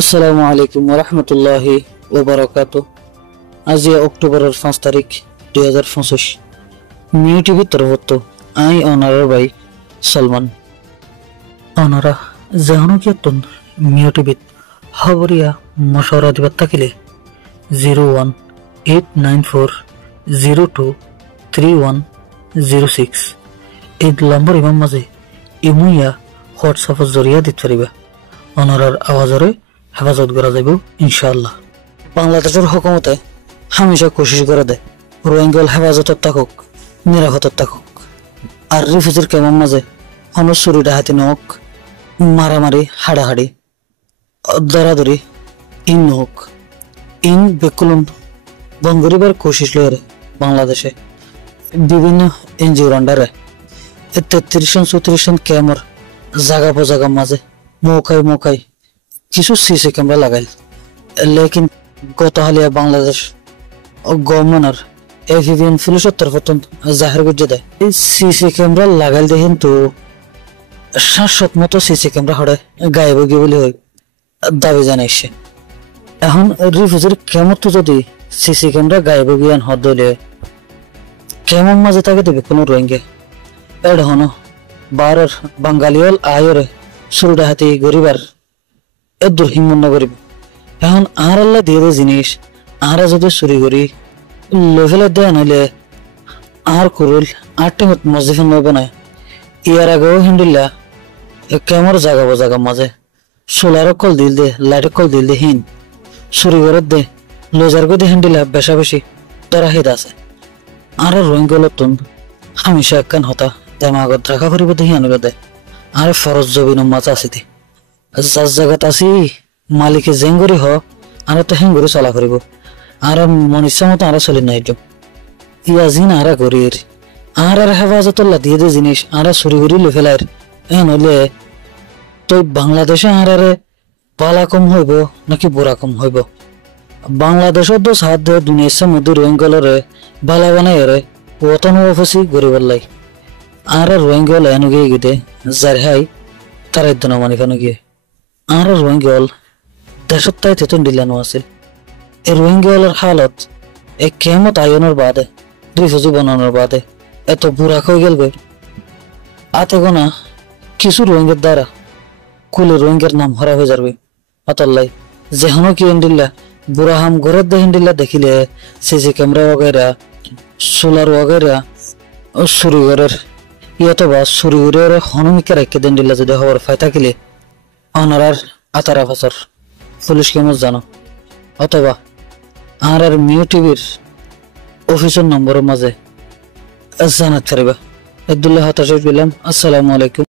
আসসালামু আলাইকুম ওয়া রাহমাতুল্লাহি ওয়া বারাকাতুহু। আজ অক্টোবরের 5 তারিখ 2025 মিউ টিভির তরফত আই অনার ভাই সলমান অনারা জাহানুকিয়তন মিউ টিভিত খবরিয়া মশওয়ারা দিবার থাকিলে 01894023106 এই নম্বর ইমাম মাঝে ইমুইয়া হোয়াটসঅ্যাপের জরিয়া দিতে পারিবা। অনারার আওয়াজরে হেফাজত করা যাব ইনশাআল্লাহ। বাংলাদেশের হুকুমতে হামেশা কোশিশ করে দেয় রোহিঙ্গাল হেফাজতত থাকুক, নিরাপদত থাকুক। আর রিফিউজির কেমন মাঝে হন চুরি ডাহাতি নক, মারামারি হাড়াহাড়ি দরাদরি ইন হোক, ইন বেকুলন বন্ধ করিবার কোশিশ লয়ে বাংলাদেশে বিভিন্ন এনজিওর আন্ডারে 33-34 ক্যামের জায়গা পজাগার মাঝে মৌকায় কিছু সিসি ক্যামেরা লাগাইল, লেকিন গত হালিয়া বাংলাদেশ গভর্নমেন্টের এভিএন পুলিশের তরফত জাহির করে দেয় এই সিসি ক্যামেরা লাগাইল দেখেন তো 700 মতো সিসি ক্যামেরা হড়ে গায়েব গিয়ে বলে দাবি জানাইছে। এখন রিফিউজির কেমন তো যদি সিসি ক্যামেরা গায়েব গিয়ে হদ দিলে কেমন মাঝে তাকে দেবে কোনো রোহিঙ্গা এড হন বারের বাঙালিয়াল আয়রে শুরু ডাহাতি গরিবার এদুর হিম্মত করিব। এখন আর আল্লাহ দিয়ে দে জিনিস আর যদি চুরি করি লেভেলের দেয়া নইলে আর করুল আর টেমত মসজিদ নয় বানায় ইয়ার আগেও হিন্দিল্লা কেমর জাগা মাঝে সোলার কল দিল দে লাইট কল দিল দে হিন চুরি করে দে লোজার গদি হিন্দিল্লা বেশা বেশি তোরা হেদ আছে। আর রোহিঙ্গলতন হামেশা একখান হতা দেমাগত রাখা করিব দেখি আনিব দে আর ফরজ জবিন মাছ আছে দি যার জায়গাত আছি মালিকে জেঙ্গরি হ আর তো হেঙ্গরি চলা করিব আর মনিষা মতো আর চলি নাই দিম ইয়া জিন আর করির আর হেফাজতুল্লাহ দিয়ে দে জিনিস আর চুরি করি লে ফেলার এ নইলে তো বাংলাদেশে আর পালা কম হইব নাকি বুড়া কম হইব। বাংলাদেশত তো সাহায্য দে দুনিয়ার মধ্যে রোহিঙ্গলরে বালা বানাই রে ওতন অফিসি গরিবার লাই আর রোহিঙ্গল এনে গিয়ে গিয়ে যার হাই তার একদিন মানিকানো গিয়ে আর রোহিঙ্গল দেশত তাই তেতন দিলানো আছিল। এই রোহিঙ্গলের হালত এই কেমত আয়নের বাদে রিফিউজি বানানোর বাদে এত বুড়া হয়ে গেল গই আতে গোনা কিছু রোহিঙ্গার দ্বারা কুলে রোহিঙ্গার নাম হরা হয়ে যাবে অতল্লাই যেহনো কি হিন্দিল্লা বুড়া হাম ঘরের দে হিন্দিল্লা দেখিলে সিসি ক্যামেরা वगैरह সোলার वगैरह চুরি ঘরের ইয়াতো বা চুরি ঘরের হনুমিকে রেখে দেন দিল্লা যদি খবর ফাই থাকিলে অনারার আতারা ফাসর পুলিশ কেমন জানো অথবা আর মিউ টিভির অফিসের নম্বরের মাঝে জানাতে পারিবা। আব্দুল্লাহ হাতাশ বিলাম। আসসালামু আলাইকুম।